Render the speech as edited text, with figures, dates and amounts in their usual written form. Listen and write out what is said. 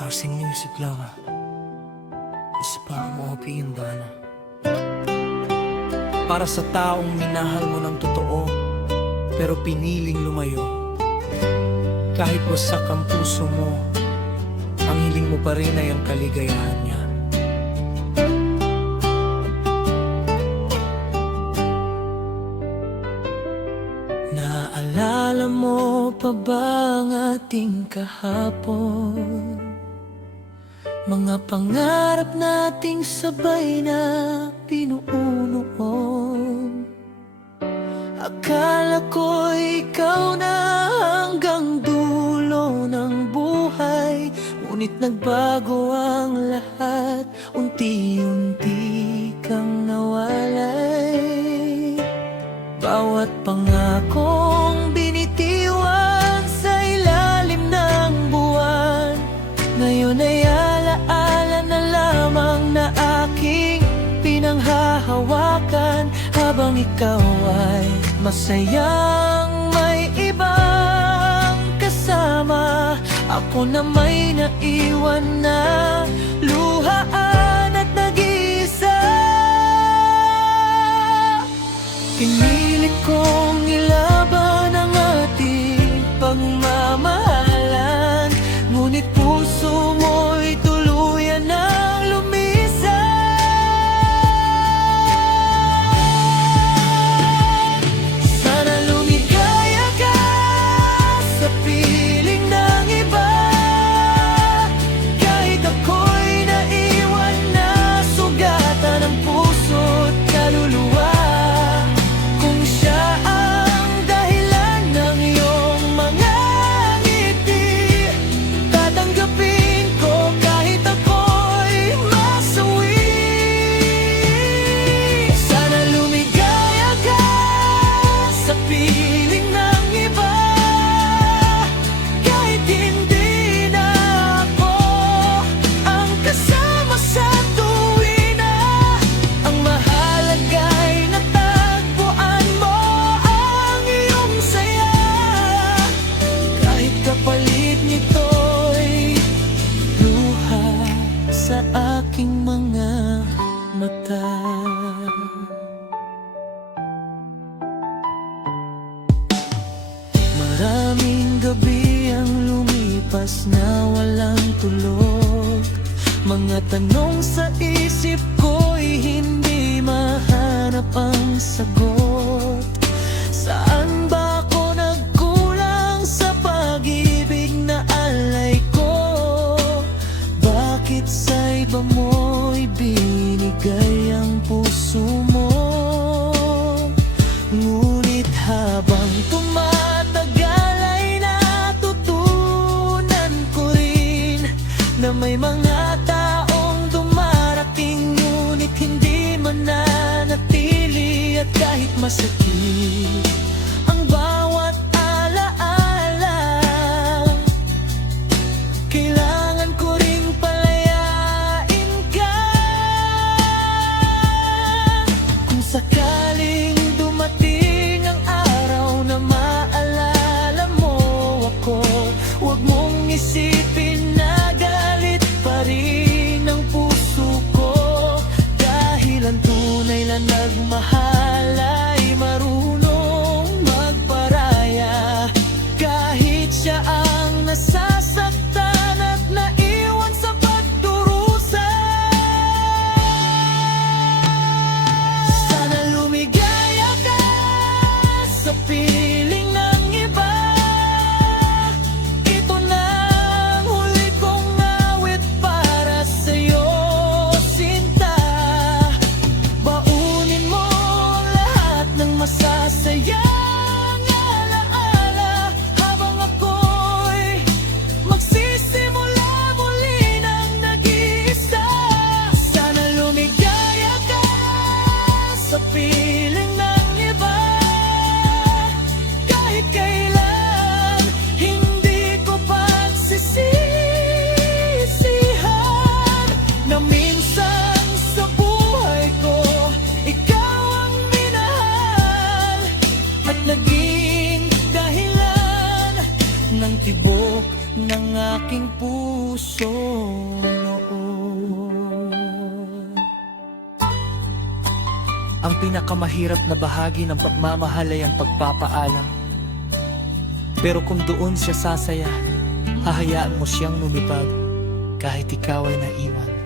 Harsing music lang isa pa mo piindana. Para sa taong minahal mo ng totoo pero piniling lumayo. Kahit wasak ang puso mo, ang hiling mo pa rin ay ang kaligayahan niya. Naalala mo pa ba ang ating kahapon? Mga pangarap nating sabay na pinuo noon. Akala ko ikaw na hanggang dulo ng buhay, ngunit nagbago ang lahat, unti-unti kang nawalay. Bawat pangakong binitiwan sa ilalim ng buwan, ngayon ay alaala na lamang na aking pinanghahawakan. Habang ikaw ay masayang may ibang kasama, ako na may naiwan na luhaan at nag-iisa. Pinilit kong ilaban ang ating pagmamahalan, ngunit puso mo'y tuluyan ng lumisan. Sana lumigaya ka sa piling ng iba, kahit ako'y naiwan na sugatan ng puso't kaluluwa. Kung siya ang dahilan ng iyong mga ngiti, tatanggapin ko kahit ako'y masawi. Sana lumigaya ka sa piling ng iba, kahit hindi na ako ang kasama sa tuwina. Ang mahalaga'y natagpuan mo ang iyong saya, kahit kapalit nito'y luha sa aking mga mata. Maraming gabi ang lumipas na walang tulog. Mga tanong sa isip ko'y hindi mahanap ang sagot. Saan ba ako nagkulang sa pag-ibig na alay ko? Bakit sa iba mo'y binigay ang puso mo? Ngunit habang tumatagal ay natutunan ko rin na may mga taong dumarating ngunit hindi mananatili. At kahit masakit ang bawat alaala, kailangan ko ring palayain ka. Kung sakaling dumating ang araw na maalala mo ako, huwag mong isipin na galit pa rin ang puso ko. Dahil ang tunay na nagmahal ay marunong magparaya, kahit siya ang nasasaktan at naiwan sa pagdurusa. Sana lumigaya ka sa piling ng iba. Ito na ang huli kong awit para sa'yo, sinta. Baunin mo ang lahat ng masasayang alaala, habang ako'y magsisimula muli ng nag-iisa. Sana lumigaya ka sa piling ng iba, kahit kailan hindi ko pagsisisihan na minsan sa buhay ko ikaw ang minahal at naging dahilan ng tibok ng aking puso noon. Ang pinakamahirap na bahagi ng pagmamahal ay ang pagpapaalam. Pero kung doon siya sasaya, hahayaan mo siyang lumipad kahit ikaw ay naiwan.